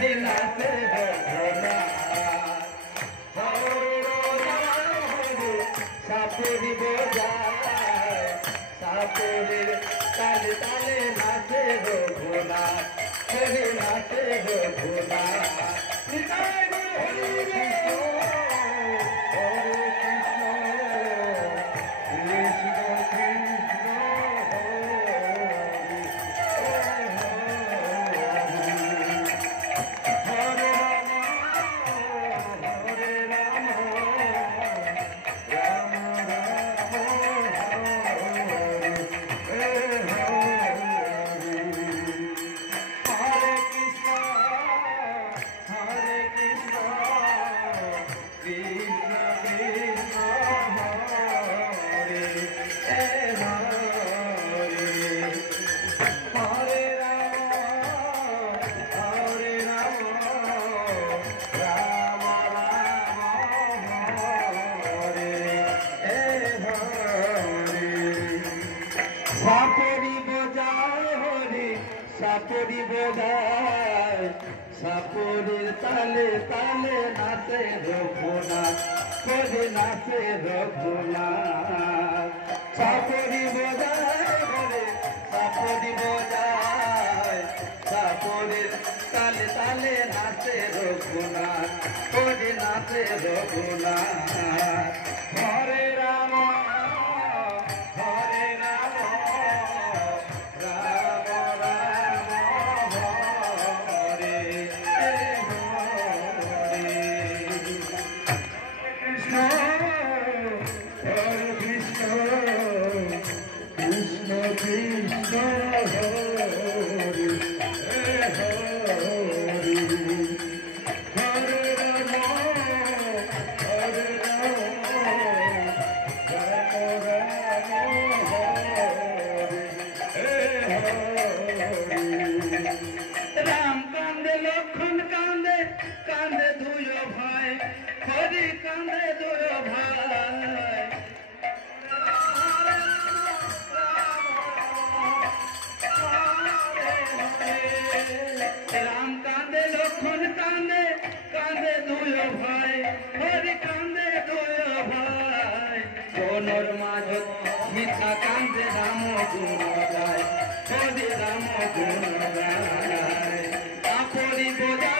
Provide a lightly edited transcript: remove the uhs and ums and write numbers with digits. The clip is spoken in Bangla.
করি নাচে ভোলা সাপুরি বোঝায় সাপুরের তালে তালে নাচে ভোলা করি নাচে ভোলা সাপুরি বোঝায় হরি সাপুরি বোঝায় সাপুরির তালে তালে নাচে রঘুনাথ করে নাচে রঘুনাথ সাপুরি বোঝায় হরি সাপুরি বোঝায় সাপুরির তালে তালে নাচে রঘুনাথ করে নাচে রঘুনাথ হরে রাম হরে রাম রাম রাম হরে হরে কৃষ্ণ হরে কৃষ্ণ কৃষ্ণ কৃষ্ণ হরে হরে হরে রাম হরে রাম কান্দে লক্ষণ কান্দে কান্দে দুই ভাই হরি কান্দে দুই ভাই রাম কান্দে লক্ষণ কান্দে কান্দে দুই ভাই হরি কান্দে দুই ভাই কোনর মাঝত মিথ্যা কান্দে রাম গুণ গায় হরি রাম গুণ গায় সাপুরি বোঝায়